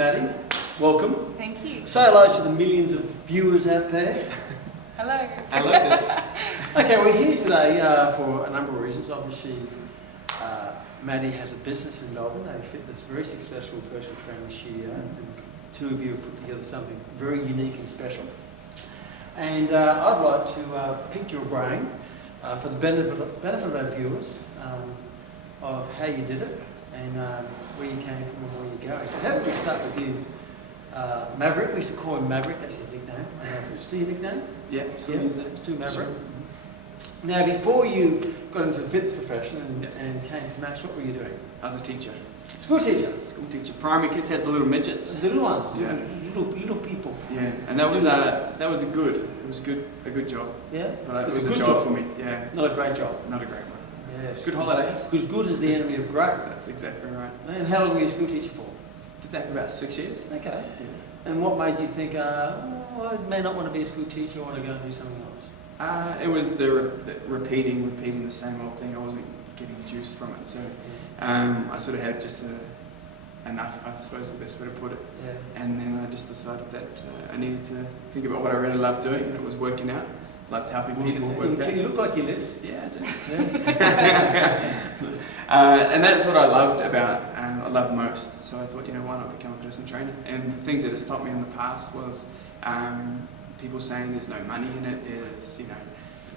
Maddie. Welcome. Thank you. Say hello to the millions of viewers out there. Hello. Hello. Okay, we're here today for a number of reasons. Obviously, Maddie has a business in Melbourne, a fitness, very successful personal training studio. And two of you have put together something very unique and special. And I'd like to pick your brain for the benefit of our viewers of how you did it and where you came from and where you're going. So how about we start with you, Maverick. We used to call him Maverick, that's his nickname. It's still your nickname? Yeah, still use that. It's still Maverick. Now, before you got into the fitness profession and came to Max, what were you doing? I was a teacher. School teacher? School teacher. Primary kids had the little midgets. The little ones? Yeah. Little people. Yeah, and that was a good job. Yeah? But it was a job for me. Yeah. Not a great job? Not a great one. Yes. Good holidays. Because good is the enemy of great. That's exactly right. And how long were you a school teacher for? Did that for about 6 years. Okay. Yeah. And what made you think, I may not want to be a school teacher, I want to go and do something else? It was the repeating the same old thing. I wasn't getting juice from it, so I sort of had just enough, I suppose is the best way to put it. Yeah. And then I just decided that I needed to think about what I really loved doing, and it was working out. Loved helping people work out. You look like you lift. Yeah, I do. Yeah. And that's what I loved about, I loved most. So I thought, why not become a personal trainer? And the things that have stopped me in the past was people saying there's no money in it, there's,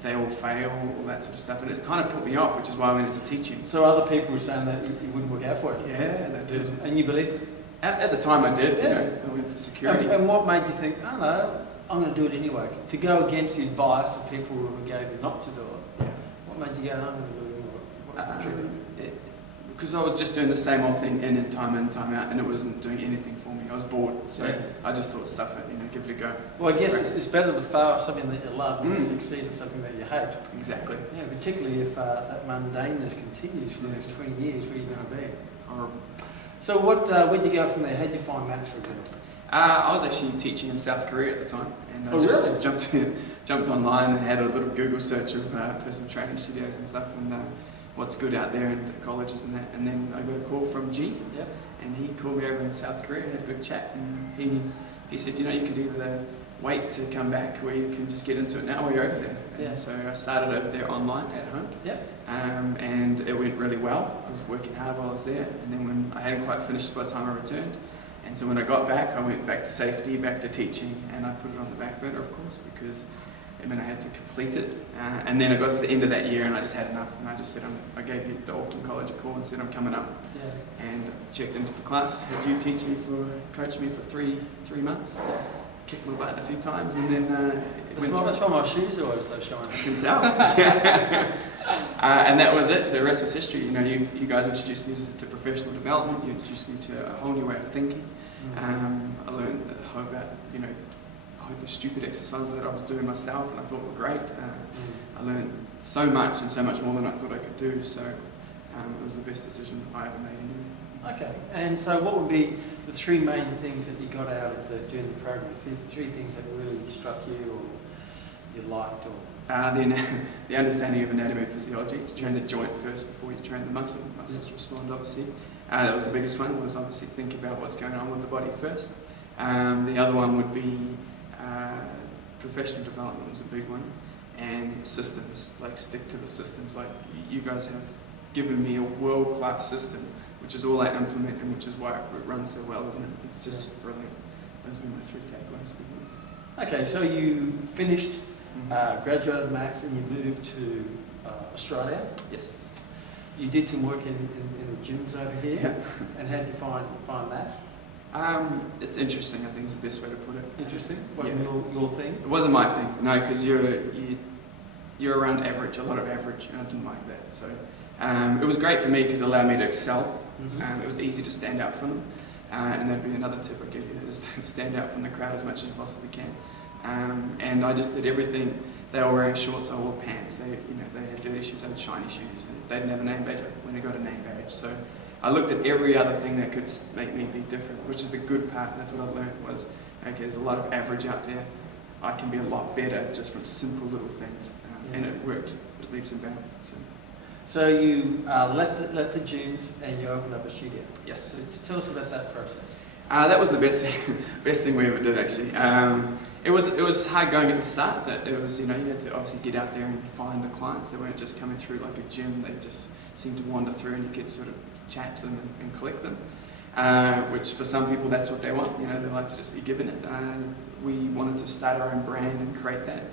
they all fail, all that sort of stuff. And it kind of put me off, which is why I went into teaching. So other people were saying that it wouldn't work out for you? Yeah, they did. And you believed it? At the time I did, I went for security. And what made you think, oh no, I'm going to do it anyway? To go against the advice of people who gave you not to do it. Yeah. What made you go, no, I'm going to do it anyway? What's the truth? Because I was just doing the same old thing in and time out, and it wasn't doing anything for me. I was bored, so I just thought, stuff it, give it a go. Well, I guess it's better to fail at something that you love than to succeed at something that you hate. Exactly. Yeah, particularly if that mundaneness continues for the next 20 years, where are you going to be? Horrible. So where'd you go from there? How'd you find Max, for example? I was actually teaching in South Korea at the time, and I just jumped online and had a little Google search of personal training studios and stuff, and what's good out there and colleges and that. And then I got a call from G, and he called me over in South Korea, had a good chat, and he said, you could either wait to come back, or you can just get into it now while you're over there. And so I started over there online at home, and it went really well. I was working hard while I was there, and then when I hadn't quite finished by the time I returned, and so when I got back, I went back to safety, back to teaching, and I put it on the back burner, of course, because I had to complete it. And then I got to the end of that year, and I just had enough, and I just said, I gave the Auckland College a call and said, I'm coming up. And checked into the class, had you coach me for three months, kicked my butt a few times, and then That's why my shoes are always so shiny. I can tell. And that was it. The rest was history. You guys introduced me to professional development. You introduced me to a whole new way of thinking. I learned a whole the stupid exercises that I was doing myself and I thought were great. I learned so much and so much more than I thought I could do. So it was the best decision I ever made anyway. Okay, and so what would be the three main things that you got out of doing the program? The three things that really struck you or you liked? Or The understanding of anatomy and physiology. You train the joint first before you train the muscle. Muscles respond, obviously. That was the biggest one, was obviously think about what's going on with the body first. The other one would be professional development was a big one. And systems, stick to the systems. You guys have given me a world-class system, which is all I implement and which is why it runs so well, isn't it? It's just brilliant. Those were my three takeaways. Okay, so you finished, graduated Max, and you moved to Australia. Yes. You did some work in the gyms over here. Yeah. And how did you find that? It's interesting, I think is the best way to put it. Interesting? Wasn't your thing? It wasn't my thing, no, because you're around average, a lot of average, and I didn't like that. So it was great for me because it allowed me to excel. It was easy to stand out from them. And that'd be another tip I give you, is to stand out from the crowd as much as you possibly can. And I just did everything. They were wearing shorts, I wore pants. They had dirty shoes, I had shiny shoes. They didn't have a name badge when they got a name badge. So I looked at every other thing that could make me be different, which is the good part. That's what I learned was, okay, there's a lot of average out there. I can be a lot better just from simple little things. And it worked with leaps and bounds. So you left the gyms and you opened up a studio. Yes. So tell us about that process. That was the best thing we ever did, actually. It was hard going at the start. That it was, you had to obviously get out there and find the clients. They weren't just coming through like a gym. They just seemed to wander through, and you could sort of chat to them and collect them. Which for some people, that's what they want. They like to just be given it. We wanted to start our own brand and create that,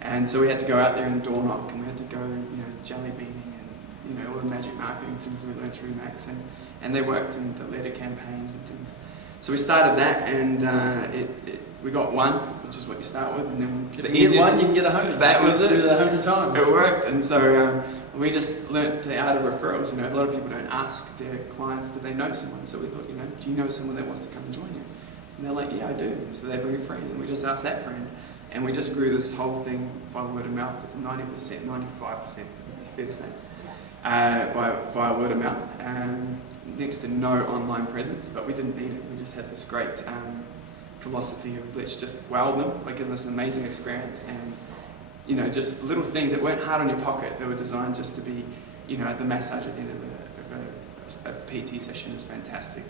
and so we had to go out there and door knock, and we had to go, jelly beaning, and all the magic marketing things that we learned through Max, and they worked in the letter campaigns and things. So we started that, and we got one, which is what you start with, and then if you get one, you can get 100. That was it. Do it 100 times. It worked, and so we just learnt the art of referrals. A lot of people don't ask their clients, do they know someone? So we thought, do you know someone that wants to come and join you? And they're like, yeah, I do. So they bring a friend, and we just asked that friend, and we just grew this whole thing by word of mouth. It's 90%, 95%, fair to say, by word of mouth. Next to no online presence, but we didn't need it. We just had this great philosophy of let's just wow them, like give them this amazing experience, and just little things that weren't hard on your pocket. They were designed just to be, the massage at the end of a PT session is fantastic.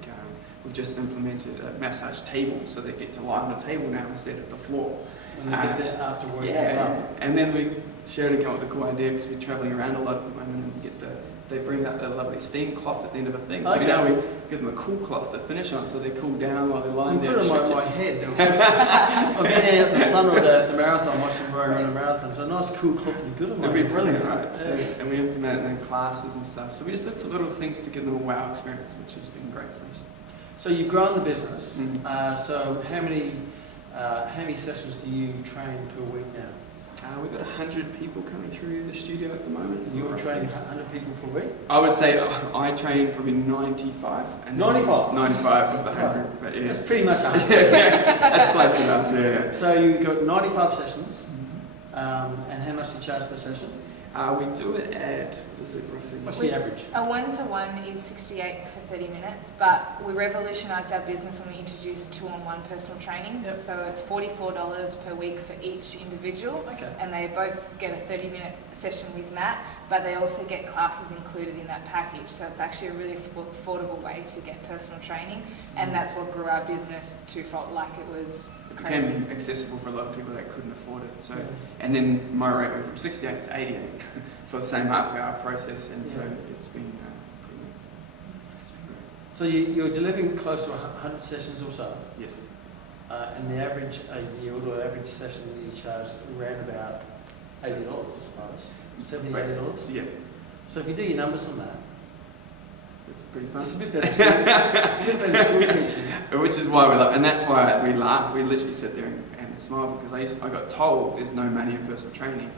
We've just implemented a massage table, so they get to lie on a table now instead of the floor. When they get there after work. Yeah, and then we shared and came up with a cool idea because we're travelling around a lot at the moment, and they bring out the lovely steam cloth at the end of a thing. So now we give them a cool cloth to finish on, so they cool down while they're lying there. Put them on my head. I've been out in the sun of the marathon, watching them run a marathon. So a nice cool cloth would be good on my head. It'd be brilliant, right? So, and we implement it in classes and stuff. So we just look for little things to give them a wow experience, which has been great for us. So you've grown the business. Mm-hmm. So how many sessions do you train per week now? We've got 100 people coming through the studio at the moment. And you're training 100 people per week? I would say I train probably 95. And 95? 95 of the 100. But yeah, that's pretty much 100. That's close enough, yeah. So you've got 95 sessions, and how much do you charge per session? We do it at, what is it roughly? What's the average? A one-to-one is 68 for 30 minutes, but we revolutionised our business when we introduced two-on-one personal training. Yep. So it's $44 per week for each individual, and they both get a 30-minute session with Matt, but they also get classes included in that package. So it's actually a really affordable way to get personal training, and that's what grew our business twofold. Like it was crazy. It became accessible for a lot of people that couldn't afford it. So, and then my rate went from 68 to 88 for the same half-hour process, and so it's been great. So you're delivering close to 100 sessions or so? Yes. And the average yield or average session that you charge around about $80, I suppose? $70, $80? Yeah. So if you do your numbers on that, it's pretty fun. It's a bit better. It's a bit better school teaching. Which is why we laugh, and that's why we laugh. We literally sit there and smile because I got told there's no money in personal training,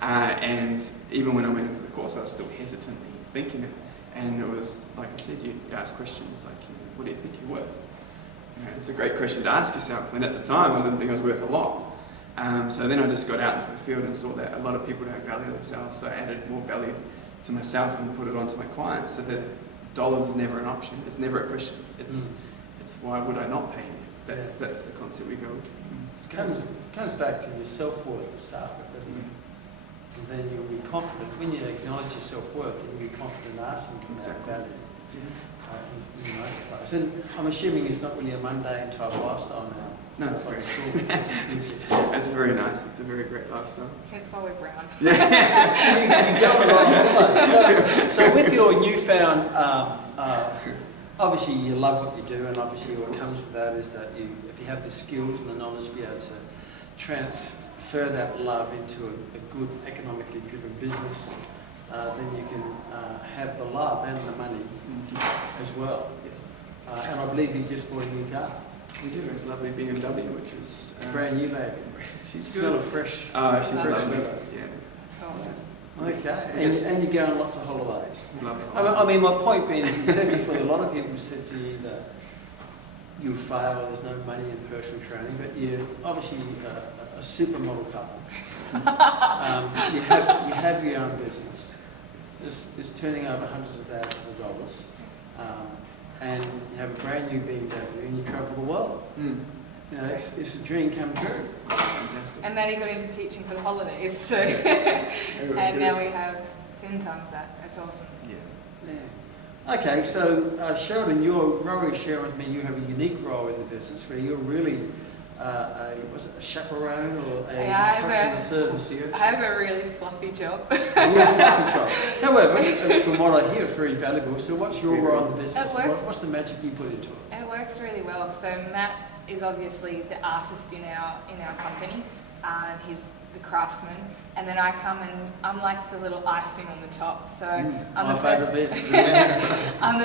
and even when I went into the course, I was still hesitantly thinking it. And it was like I said, you ask questions like, what do you think you're worth? It's a great question to ask yourself. And at the time, I didn't think I was worth a lot. So then I just got out into the field and saw that a lot of people don't value themselves. So I added more value to myself and put it onto my clients, so that dollars is never an option. It's never a question. It's why would I not pay you? That's the concept we go with. It comes back to your self-worth to start with, doesn't it? And then you'll be confident. When you acknowledge your self-worth, then you'll be confident asking for that value. In the marketplace. And I'm assuming it's not really a mundane type of lifestyle now. No, it's like great. It's very nice. It's a very great lifestyle. Hence why we're brown. You go on a holiday. So with your newfound, obviously you love what you do, and obviously what comes with that is that if you have the skills and the knowledge to be able to transfer that love into a good economically driven business, then you can have the love and the money as well. Yes. And I believe you just bought a new car. We do. It's a lovely BMW, which is brand new, baby. She's smell of fresh. She's fresh lovely. weather. Yeah. That's awesome. Okay, and you go on lots of holidays. Love I mean, my point being, as you said before, a lot of people said to you that you fail, there's no money in personal training, but you're obviously a supermodel couple. You have your own business. It's turning over hundreds of thousands of dollars. And you have a brand new BMW and you travel the world. It's a dream come true. Fantastic. And Maddie got into teaching for the holidays, so and now we have 10 times that. That's awesome. Yeah. Okay, so Sheldon, you're rowing sharing with me. You have a unique role in the business where you're really was it a chaperone or a customer service? I have a really fluffy job. However, from what I hear, it's very valuable. So, what's your role in the business? What's the magic you put into it? It works really well. So Matt is obviously the artist in our company, and he's the craftsman. And then I come and I'm like the little icing on the top. So I'm the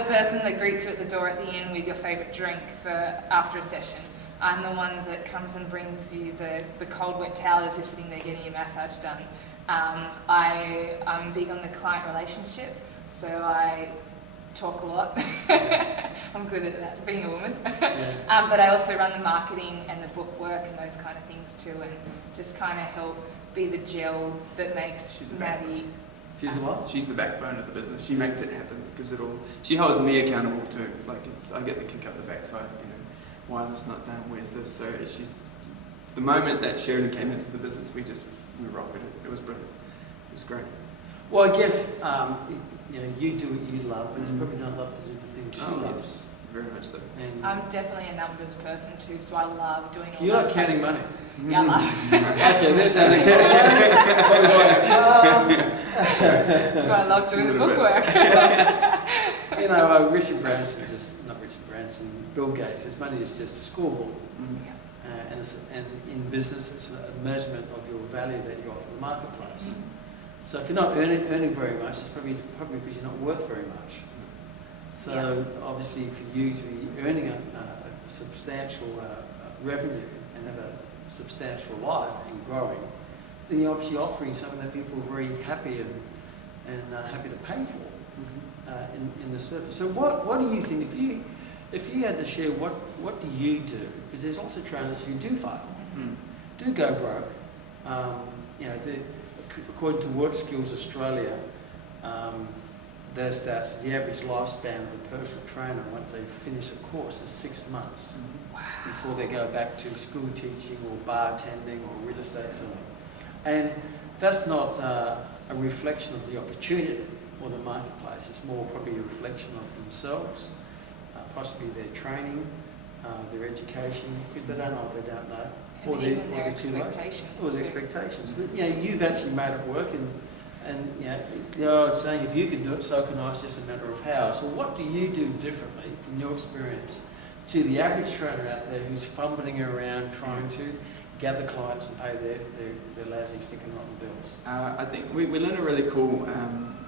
person that greets you at the door at the end with your favourite drink for after a session. I'm the one that comes and brings you the cold wet towel as you're sitting there getting your massage done. I'm big on the client relationship, so I talk a lot. I'm good at that, being a woman. But I also run the marketing and the book work and those kind of things too, and just kind of help be the gel that makes Maddie. She's the what? She's the backbone of the business. She makes it happen, gives it all. She holds me accountable too. Like I get the kick up the backside. Why is this not done? Where's this? So she's the moment that Sheridan came into the business, we rocketed it. It was brilliant. It was great. Well, I guess you do what you love, but you probably don't love to do the things she loves. Yes, very much so. And I'm definitely a numbers person too, so I love doing all you like counting money. Yeah, I love. Okay, there's our next one. So I love doing the book work. Richard Branson, not Richard Branson, Bill Gates, his money is just a scoreboard. And in business, it's a measurement of your value that you offer the marketplace. So if you're not earning very much, it's probably because you're not worth very much. So obviously for you to be earning a substantial revenue and have a substantial life and growing, then you're obviously offering something that people are very happy and happy to pay for in the service. So what do you think, if you had to share, what do you do? Because there's also trainers who do fail, do go broke. According to Work Skills Australia, their stats, the average lifespan of a personal trainer once they finish a course is 6 months before they go back to school teaching or bartending or real estate selling. And that's not a reflection of the opportunity or the marketplace. It's more probably a reflection of themselves, possibly their training, their education, because they don't know what they don't know. Or their expectations. Or their expectations. But, you've actually made it work, and the old saying, if you can do it, so can I. It's just a matter of how. So what do you do differently from your experience to the average trainer out there who's fumbling around trying to gather clients and pay their lousy sticking rotten bills? I think we learned a really cool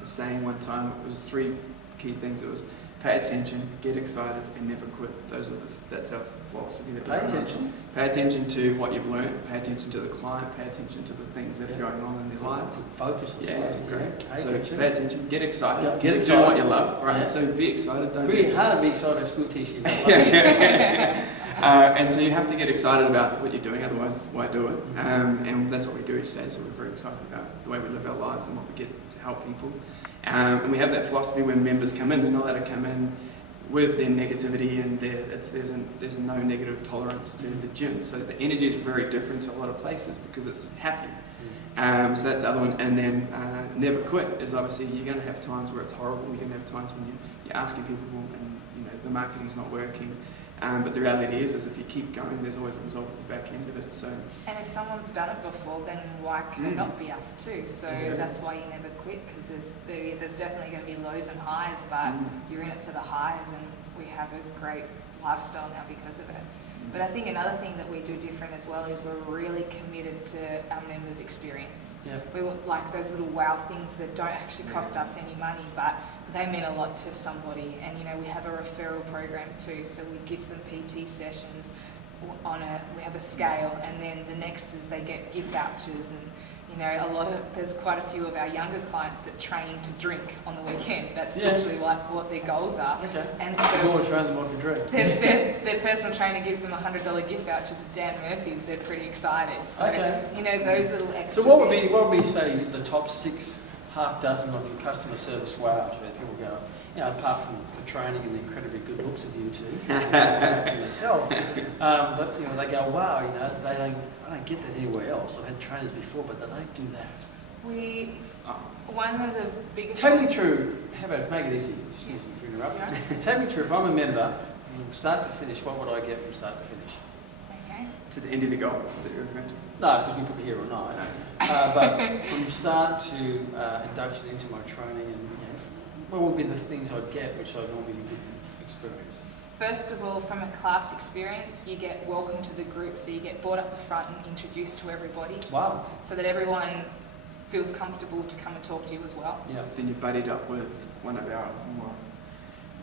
saying one time. It was 3 key things. It was pay attention, get excited, and never quit. That's our philosophy. Pay attention to what you've learned. Pay attention to the client. Pay attention to the things that are going on in their lives. Focus. Pay attention. Get excited. Do what you love. Right. Yeah. So be excited. Don't be hard to be excited at school teaching. And so you have to get excited about what you're doing. Otherwise, why do it? And that's what we do each day. So we're very excited about the way we live our lives and what we get to help people. And we have that philosophy when members come in. They're not allowed to come in with their negativity, and there's no negative tolerance to the gym. So the energy is very different to a lot of places because it's happy. So that's the other one. And then never quit is obviously you're going to have times where it's horrible. You're going to have times when you're asking people and the marketing's not working. But the reality is if you keep going, there's always a result at the back end of it. So. And if someone's done it before, then why can it not be us too? So that's why you never quit, because there's definitely going to be lows and highs, but you're in it for the highs, and we have a great lifestyle now because of it. But I think another thing that we do different as well is we're really committed to our members' experience. We like those little wow things that don't actually cost us any money, but they mean a lot to somebody. And we have a referral program too, so we give them PT sessions we have a scale, and then the next is they get gift vouchers, and there's quite a few of our younger clients that train to drink on the weekend. That's literally what their goals are. Okay. And so more train than what can drink. Their personal trainer gives them a $100 gift voucher to Dan Murphy's. They're pretty excited. So those little extra. So what would be say the top 6 half dozen of your customer service wows where people go, apart from for training and the incredibly good looks of you two, myself, but they go, wow, I don't get that anywhere else. I've had trainers before, but they don't do that. One of the biggest... Take me through, how about make it easy, excuse me for interrupting. Yeah. Take me through, if I'm a member, from start to finish, what would I get from start to finish? Okay. To the end of the goal that you're referring to? No, because we could be here all night. But from start to induction into my training, and what would be the things I'd get which I normally wouldn't experience? First of all, from a class experience, you get welcome to the group, so you get brought up the front and introduced to everybody. Wow. So that everyone feels comfortable to come and talk to you as well. Yeah. Then you're buddied up with one of our more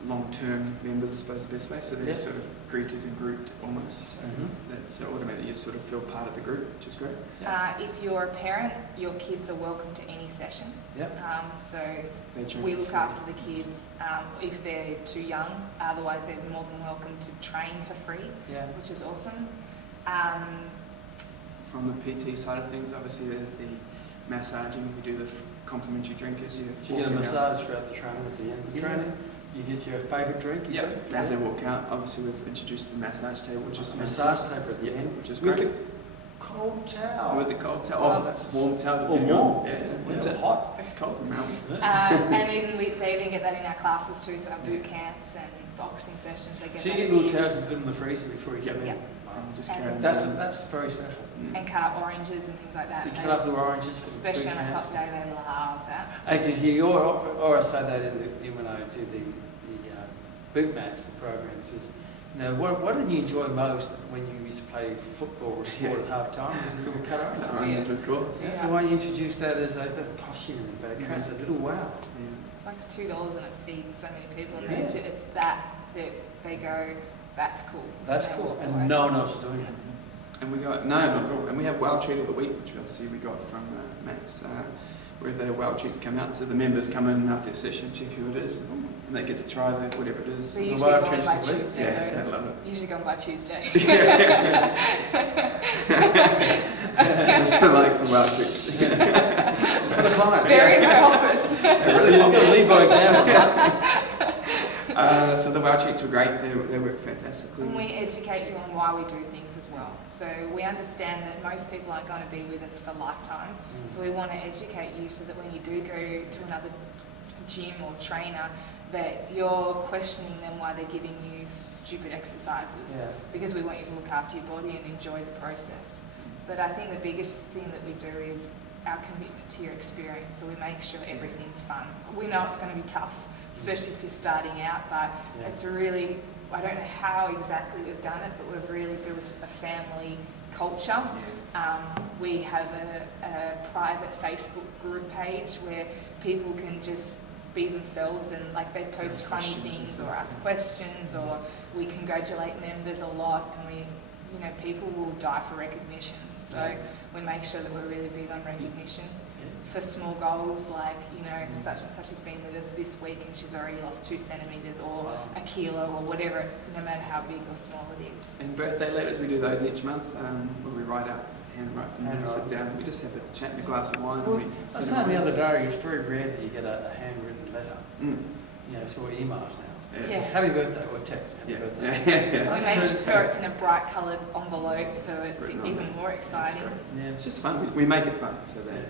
long-term members, I suppose the best way, so they're sort of greeted and grouped almost. So that's automatically you sort of feel part of the group, which is great. If you're a parent, your kids are welcome to any session. Yep. So They we look after the kids if they're too young. Otherwise, they're more than welcome to train for free, which is awesome. From the PT side of things, obviously there's the massaging. We do the complimentary drinkers. You get a massage throughout the training. At the end of the training, you get your favourite drink. You say? As they walk out, obviously we've introduced the massage table, which is massage table at the end, which is great. With the cold towel. With the cold towel. Oh, that's warm towel. Or warm. Yeah. Yeah. Hot. It's cold in Melbourne. And even they even get that in our classes too, so our boot camps and boxing sessions. They get So you that get at little the end. towels and put them in the freezer before you come in. Just And carry them That's down. that's very special. And cut up oranges and things like that. You They- cut up little oranges for especially the on boot a camps. hot day, they love that. Okay, so you or I say that when I do the boot match, the programs is, what did you enjoy most when you used to play football or sport at half time? Was it a little cut oranges? Oranges, of course. Yeah. So why you introduce that as it doesn't cost you anything, but it costs a little wow. It's like $2 and it feeds so many people, and Yeah. it's that they go, that's cool. That's They cool, walk away. and no one else is doing it. And we got, no, not at all. And we have Wow Treat of the Week, which obviously we got from Max, where the Wow Treats come out. So the members come in after the session, check who it is, and they get to try whatever it is. So you The usually Wow go on Treats by complete? Tuesday. Yeah, I love it. Usually go on by Tuesday. Mr. likes the Wow Treats. For the clients. They're in my office. Really, I'm going to lead by example. So the Wow Treats were great. They work fantastically. And we educate you on why we do things as well. So we understand that most people aren't going to be with us for a lifetime. So we want to educate you so that when you do go to another gym or trainer, that you're questioning them why they're giving you stupid exercises. Yeah. Because we want you to look after your body and enjoy the process. But I think the biggest thing that we do is our commitment to your experience. So we make sure everything's fun. We know it's going to be tough, especially if you're starting out, but it's really, I don't know how exactly we've done it, but we've really built a family culture. We have a private Facebook group page where people can just be themselves and like they post funny things or ask questions, or we congratulate members a lot, and we, people will die for recognition. So we make sure that we're really big on recognition for small goals, like, such and such has been with us this week and she's already lost 2 centimetres or a kilo or whatever, no matter how big or small it is. And birthday letters, we do those each month, where we write out, handwrite them, and we sit down, we just have a chat and a glass of wine. Well, and we I was send saying them the on. other day, it's very rare that you get a handwritten letter. So we're emails now. Yeah. Happy birthday, or text. Happy birthday. And we make sure it's in a bright coloured envelope, so it's Written on even there. more exciting. Yeah. It's just fun. We make it fun, so that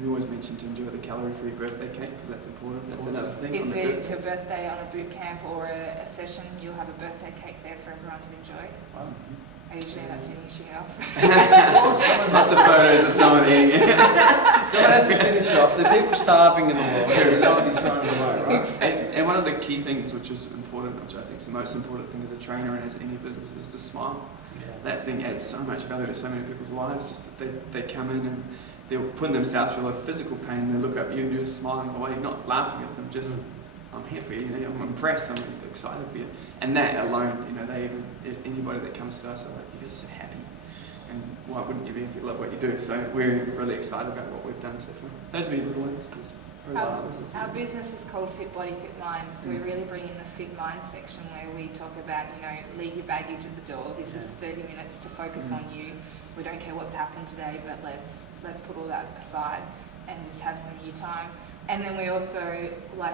we always mention to enjoy the calorie-free birthday cake because that's important. That's another thing. on If the it's birthday. your birthday on a boot camp or a session, you'll have a birthday cake there for everyone to enjoy. I usually end up finishing it off. Lots of photos of someone eating it. Someone has to finish off. There are people starving in the world. So nobody's throwing it away, right? And one of the key things which is important, which I think is the most important thing as a trainer and as any business, is to smile. That thing adds so much value to so many people's lives. Just that they come in and they're putting themselves through a lot of physical pain. They look up at you and you're just smiling away, not laughing at them. Just, I'm here for you. I'm impressed. I'm excited for you. And that alone, anybody that comes to us, are like, you're just so happy. And why wouldn't you be if you love what you do? So we're really excited about what we've done so far. Those would be little ones. Our business is called Fit Body, Fit Mind, so we really bring in the Fit Mind section where we talk about, leave your baggage at the door. This is 30 minutes to focus on you. We don't care what's happened today, but let's put all that aside and just have some you time. And then we also,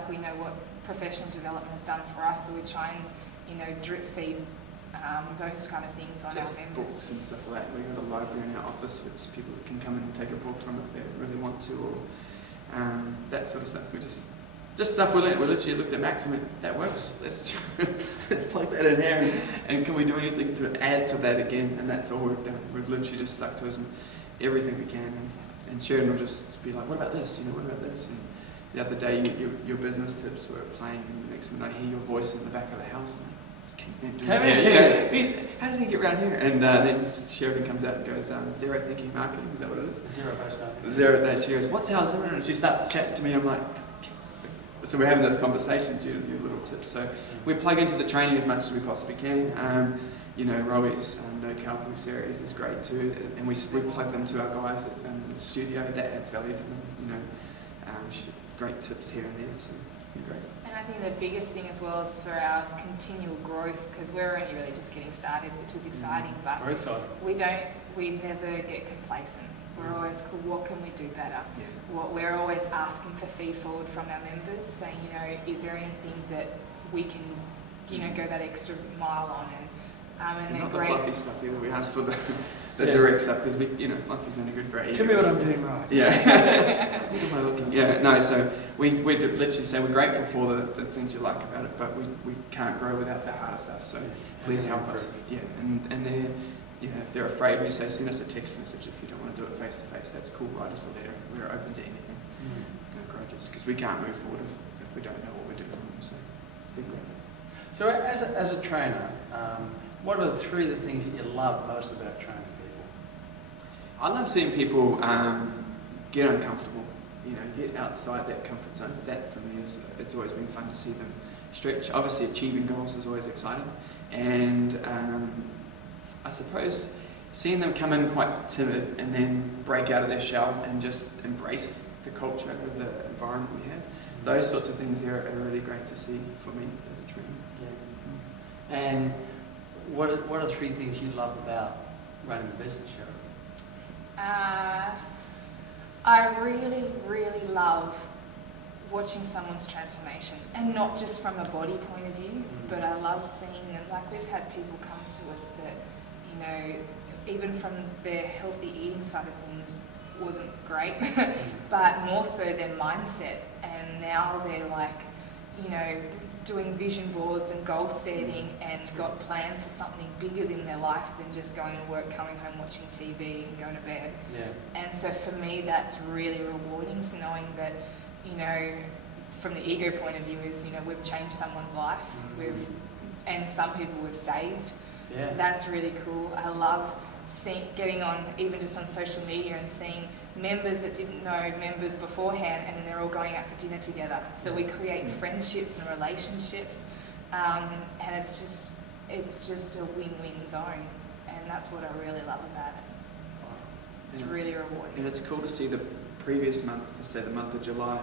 we know what professional development has done for us, so we try and, drip feed those kind of things on just our members. books and stuff like that. We've got a library in our office which people can come and take a book from if they really want to, or that sort of stuff. We just stuff we literally looked at Max and went, that works. Let's plug that in here, and can we do anything to add to that again? And that's all we've done. We've literally just stuck to everything we can, and Sharon will just be like, what about this? What about this? And the other day, your business tips were playing, and the next minute I hear your voice in the back of the house. Kman's here. How did he get around here? And then Sheridan comes out and goes, Zero Thinking Marketing, is that what it is? Zero-based marketing. Zero. She goes, what's ours? And she starts to chat to me. I'm like, so we're having this conversation due to your little tips. So we plug into the training as much as we possibly can. Rowi's no cowboy series is great too, and we plug them to our guys in the studio. That adds value to them. Great tips here and there. So great. And I think the biggest thing as well is for our continual growth, because we're only really just getting started, which is exciting. But very exciting. We never get complacent. We're always cool. What can we do better? Yeah. We're always asking for feed forward from our members, saying, is there anything that we can, go that extra mile on? And not great. The fluffy stuff either. We ask for the direct stuff, because fluffy's only good for our egos. Tell me what I'm doing right. Yeah. What am I looking? Yeah. No. So we literally say we're grateful for the things you like about it, but we can't grow without the harder stuff. So please help us. Yeah. And they're. If they're afraid, we say send us a text message if you don't want to do it face to face. That's cool. Write us a letter. We're open to anything. No grudges, because we can't move forward if we don't know what we're doing. So as a trainer, what are the three of the things that you love most about training people? I love seeing people get uncomfortable. Get outside that comfort zone. That for me it's always been fun to see them stretch. Obviously, achieving goals is always exciting, and I suppose seeing them come in quite timid and then break out of their shell and just embrace the culture of the environment we have. Those sorts of things there are really great to see for me as a trainer. Yeah. And what are three things you love about running a business, Sharon? I really, really love watching someone's transformation, and not just from a body point of view, but I love seeing them. Like, we've had people come to us that, even from their healthy eating side of things wasn't great, but more so their mindset. And now they're like, doing vision boards and goal setting and got plans for something bigger in their life than just going to work, coming home, watching TV and going to bed. Yeah. And so for me, that's really rewarding to knowing that, from the ego point of view is, we've changed someone's life, and some people we've saved. Yeah. That's really cool. I love getting on, even just on social media, and seeing members that didn't know members beforehand, and then they're all going out for dinner together. So we create friendships and relationships, and it's just a win-win zone, and that's what I really love about it. It's really rewarding. And it's cool to see the previous month, say the month of July,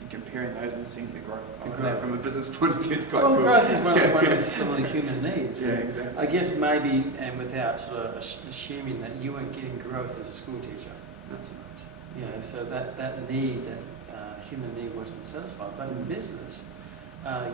and comparing those and seeing the growth. That from a business point of view is quite cool. Growth is one of the human needs. Yeah, exactly. I guess maybe, and without sort of assuming that you weren't getting growth as a school teacher. Not so much. So that need, that human need wasn't satisfied. But in business,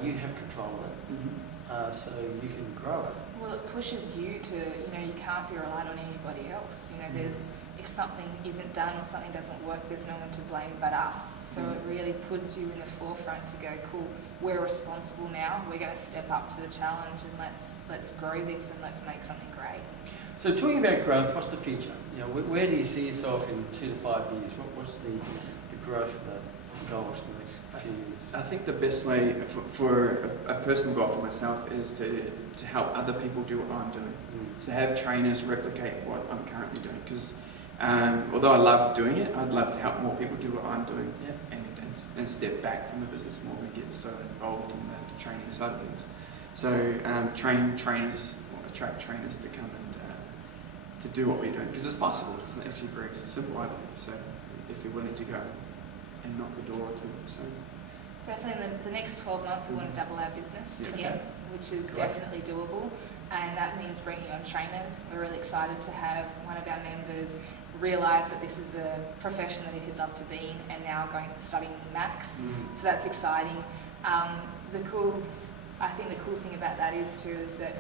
you have control of it, so you can grow it. Well, it pushes you to, you can't be reliant on anybody else. There's, if something isn't done or something doesn't work, there's no one to blame but us. So it really puts you in the forefront to go, cool, we're responsible now. We're going to step up to the challenge, and let's grow this and let's make something great. So talking about growth, what's the future? Where do you see yourself in 2 to 5 years? What's the growth of the goals in the next few years? I think the best way for a personal goal for myself is to help other people do what I'm doing. So have trainers replicate what I'm currently doing, because although I love doing it, I'd love to help more people do what I'm doing, and step back from the business more and get so involved in the training side of things. So train trainers, or attract trainers to come and to do what we're doing, because it's possible. It's actually very simple, I believe. So if you're willing to go and knock the door to it. So definitely in the next 12 months we want to double our business again, which is definitely doable, and that means bringing on trainers. We're really excited to have one of our members realise that this is a profession that he'd love to be in, and now studying with Max. So that's exciting. I think the cool thing about that is that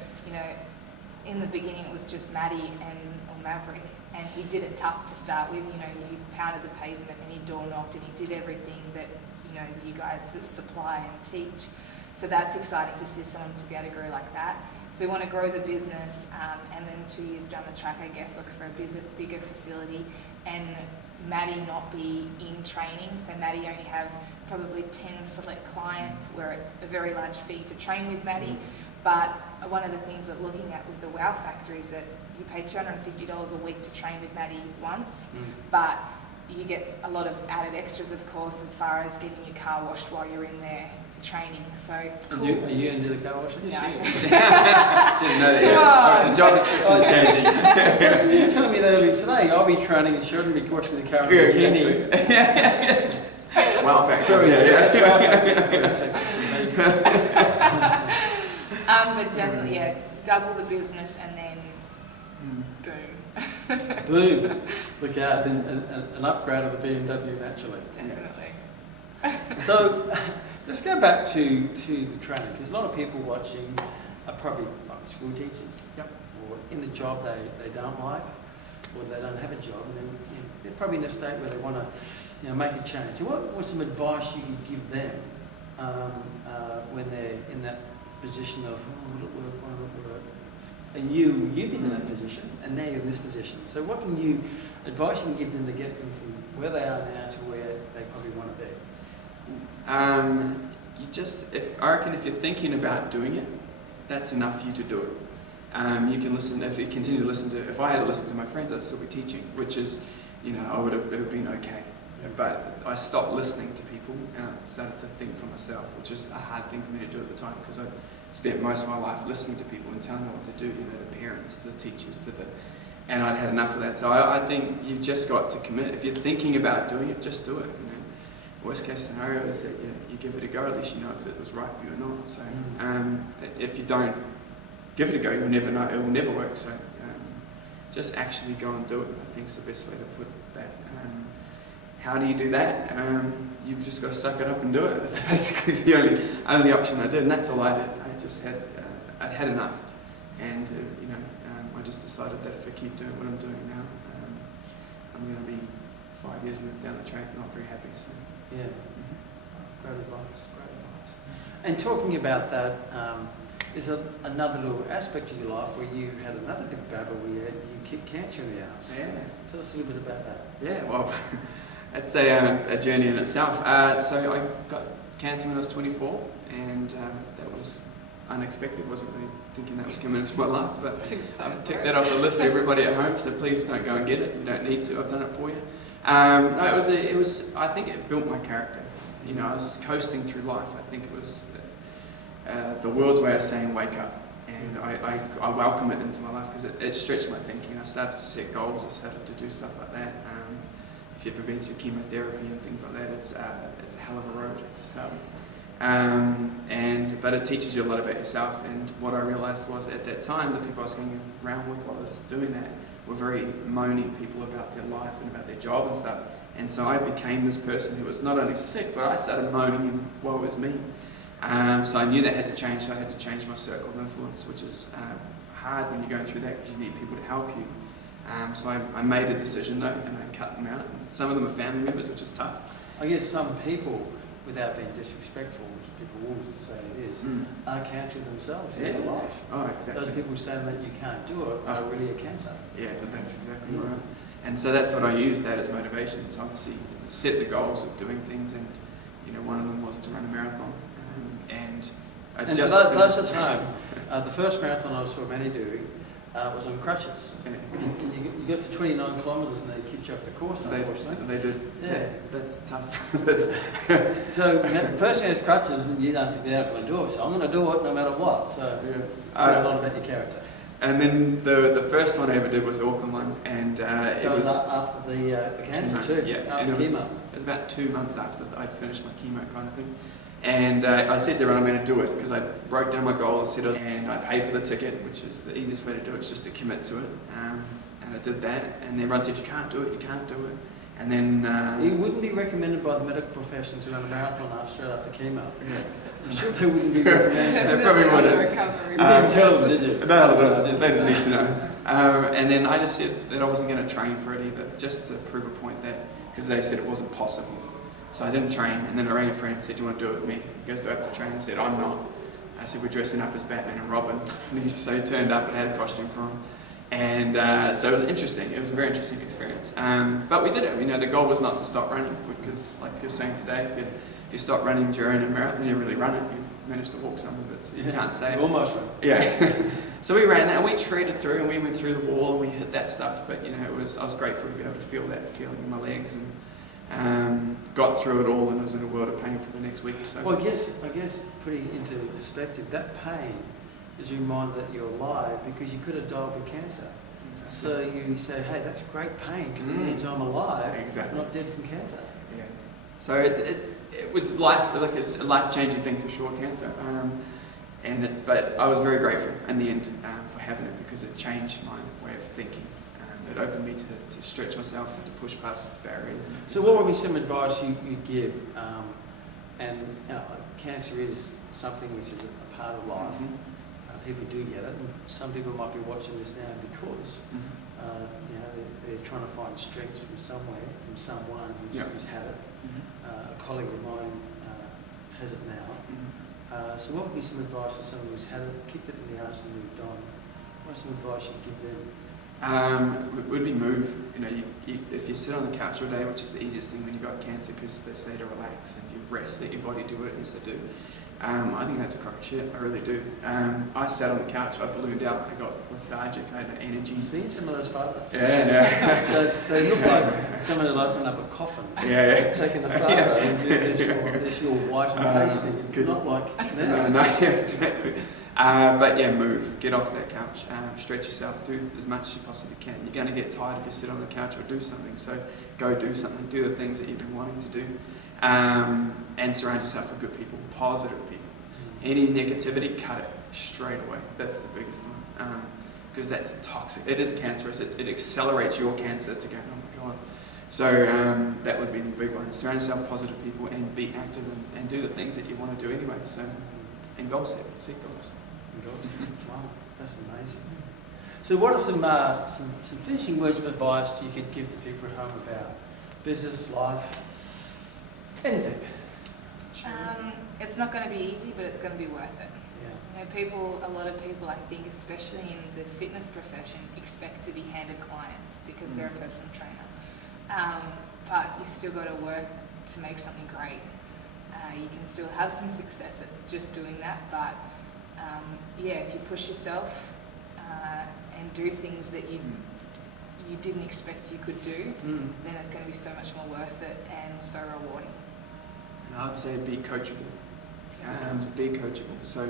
in the beginning it was just Maddie or Maverick, and he did it tough to start with. You know, he pounded the pavement and he door knocked and he did everything that, you know, you guys supply and teach. So that's exciting to see someone to be able to grow like that. So we want to grow the business, and then 2 years down the track, I guess, look for a bigger facility, and Maddie not be in training. So Maddie only have probably 10 select clients where it's a very large fee to train with Maddie. But one of the things we're looking at with the Wow Factory is that you pay $250 a week to train with Maddie once, but you get a lot of added extras, of course, as far as getting your car washed while you're in there training. So cool. Are you going to do the car washing? No. Didn't know that. The job description's changing. You were telling me that earlier today. I'll be training the children, be watching the car in the bikini. Wow, factors. That's Wow Factory. First sex is amazing. But definitely, yeah, double the business and then boom. Boom. Look out, then an upgrade of the BMW naturally. Definitely. So let's go back to the training, because a lot of people watching are probably school teachers, or in a job they don't like, or they don't have a job, and then they're probably in a state where they want to make a change. So what's some advice you can give them when they're in that position of, will it work, won't it work? And you've been in that position, and now you're in this position. So what advice you can give them to get them from where they are now to where they probably want to be? I reckon if you're thinking about doing it, that's enough for you to do it. You can listen, if you continue to listen to, if I had to listen to my friends, I'd still be teaching, which is, I would have been okay. But I stopped listening to people and I started to think for myself, which is a hard thing for me to do at the time, because I spent most of my life listening to people and telling them what to do, the parents, to the teachers, and I'd had enough of that. So I think you've just got to commit. If you're thinking about doing it, just do it. Worst case scenario is that you give it a go, at least you know if it was right for you or not. So if you don't give it a go, you'll never know, it will never work. So just actually go and do it, I think is the best way to put that. How do you do that? You've just got to suck it up and do it. That's basically the only option I did, and that's all I did. I just I'd had enough, and I just decided that if I keep doing what I'm doing now, I'm going to be 5 years down the track, not very happy. So. Yeah, great advice. And talking about that, there's another little aspect of your life where you had another big battle where you kicked cancer in the house. Yeah. Tell us a little bit about that. Yeah, well, it's a journey in itself. So I got cancer when I was 24, and that was unexpected. Wasn't really thinking that was coming into my life, but I've ticked that off the list for everybody at home. So please don't go and get it. You don't need to. I've done it for you. No, it was. I think it built my character. I was coasting through life. I think it was the world's way of saying wake up, and I welcome it into my life because it stretched my thinking. I started to set goals. I started to do stuff like that. If you've ever been through chemotherapy and things like that, it's a hell of a road to start with. But it teaches you a lot about yourself. And what I realised was at that time, the people I was hanging around with while I was doing that were very moaning people about their life and about their job and stuff. And so I became this person who was not only sick, but I started moaning and woe is me. So I knew that had to change, so I had to change my circle of influence, which is hard when you're going through that because you need people to help you. So I made a decision though, and I cut them out. Some of them are family members, which is tough. I guess some people, without being disrespectful, which people will say it is, are cancer themselves in their life. Oh, exactly. Those people saying that you can't do it are really a cancer. Yeah, that's exactly right. And so that's what I used that as motivation. So obviously set the goals of doing things, and one of them was to run a marathon. And for those at home, the first marathon I saw Manny do was on crutches. And you got to 29 kilometres and they kicked you off the course, unfortunately. They did. Yeah. That's tough. So the person has crutches and you don't think they're going to do it, so I'm going to do it no matter what. So it says a lot about your character. And then the first one I ever did was the Auckland one, and it was after the cancer chemo, too. Yeah, after and chemo. It was about 2 months after I'd finished my chemo kind of thing. And I said to everyone, I'm going to do it, because I broke down my goal, and I paid for the ticket, which is the easiest way to do it, is just to commit to it. And I did that, and everyone said, you can't do it, you can't do it. And then... It wouldn't be recommended by the medical profession to run a marathon straight after chemo. Yeah. I'm sure they wouldn't be recommended. They probably wouldn't. The recovery You didn't tell them, did you? No, they didn't need to know. And then I just said that I wasn't going to train for it either, just to prove a point that, because they said it wasn't possible. So I didn't train, and then I rang a friend and said, do you want to do it with me? He goes, do I have to train? I said, I'm not. I said, we're dressing up as Batman and Robin. And so he turned up and had a costume for him. And so it was interesting. It was a very interesting experience. But we did it. You know, the goal was not to stop running, because like you're saying today, if you stop running during a marathon, you really run it. You've managed to walk some of it, so you can't say. Almost run. Yeah. So we ran that, and we treated through, and we went through the wall, and we hit that stuff. But you know, I was grateful to be able to feel that feeling in my legs, and got through it all, and I was in a world of pain for the next week or so. Well, I guess putting into perspective, that pain is a reminder that you're alive, because you could have died with cancer. Exactly. So you say, hey, that's great pain, because it means I'm alive, Exactly. not dead from cancer. Yeah. So it was a life-changing thing for sure, cancer. But I was very grateful in the end for having it, because it changed my way of thinking. It opened me to stretch myself and to push past barriers. So what would be some advice you give? Cancer is something which is a part of life. People do get it, and some people might be watching this now because they're trying to find strength from somewhere, from someone who's had it. A colleague of mine has it now. So what would be some advice for someone who's had it, kicked it in the arse and moved on? What's some advice you'd give them? Would be move. You know, if you sit on the couch all day, which is the easiest thing when you've got cancer, because they say to relax and you rest, let your body do what it needs to do. I think that's a crock of shit. I really do. I sat on the couch, I ballooned out, I got lethargic, I had no energy. See some of those photos? Yeah. they look like someone had opened up a coffin. Yeah. Taking a photo and there's your white and pasty. It's not like now. No, yeah, exactly. But yeah, move. Get off that couch. Stretch yourself. Do as much as you possibly can. You're going to get tired if you sit on the couch or do something. So go do something. Do the things that you've been wanting to do. And surround yourself with good people, positive people. Any negativity, cut it straight away. That's the biggest thing. Because that's toxic. It is cancerous. It accelerates your cancer to go, oh my God. So that would be the big one. Surround yourself with positive people and be active and do the things that you want to do anyway. So, and goal set. Seek goals. Wow, that's amazing. So what are some finishing words of advice you could give the people at home about business, life, anything? It's not going to be easy, but it's going to be worth it. Yeah. You know, a lot of people, I think, especially in the fitness profession, expect to be handed clients because they're a personal trainer. But you still got to work to make something great. You can still have some success at just doing that, but if you push yourself and do things that you didn't expect you could do, then it's going to be so much more worth it and so rewarding. And I'd say be coachable. Be coachable. So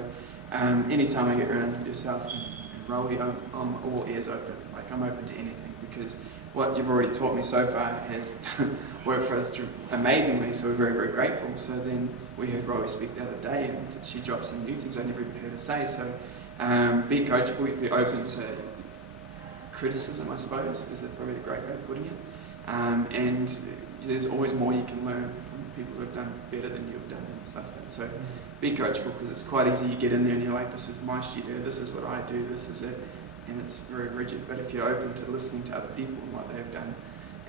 anytime I get around yourself and Rowie, I'm all ears open. Like, I'm open to anything, because what you've already taught me so far has worked for us amazingly, so we're very, very grateful. So then we heard Rowie speak the other day, and she dropped some new things I never even heard her say. So be coachable, be open to criticism, I suppose, is probably a great way of putting it. And there's always more you can learn from people who have done better than you've done and stuff. And so be coachable, because it's quite easy. You get in there and you're like, this is my studio, this is what I do, this is it. And it's very rigid. But if you're open to listening to other people and what they've done,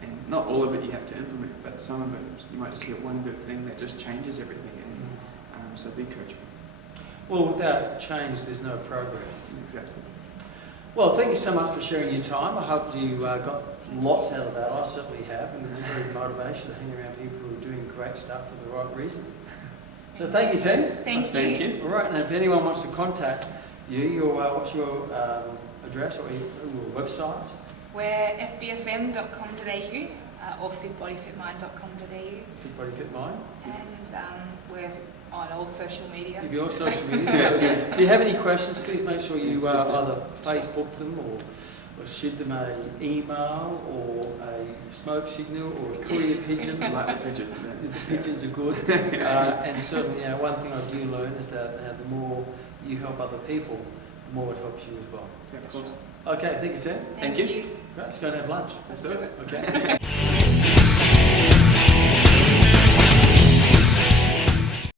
and not all of it you have to implement, but some of it, you might just get one good thing that just changes everything. And so be coachable. Well, without change, there's no progress. Exactly. Well, thank you so much for sharing your time. I hope you got lots out of that. I certainly have, and it's very motivation to hang around people who are doing great stuff for the right reason. So thank you, Tim. Thank you. All right, and if anyone wants to contact you, what's your address or your website? We're fbfm.com.au or fitbodyfitmind.com.au. Fit Body Fit Mind. And we're on all social media. If you're on social media, so if you have any questions, please make sure you either Facebook them or shoot them an email or a smoke signal or a courier pigeon. I like the pigeons. The pigeons are good. And certainly, one thing I do learn is that the more you help other people, the more it helps you as well. Yeah, of course. Okay, thank you, Tim. Thank you. Right, let's go and have lunch. Let's do it. Okay. Bye.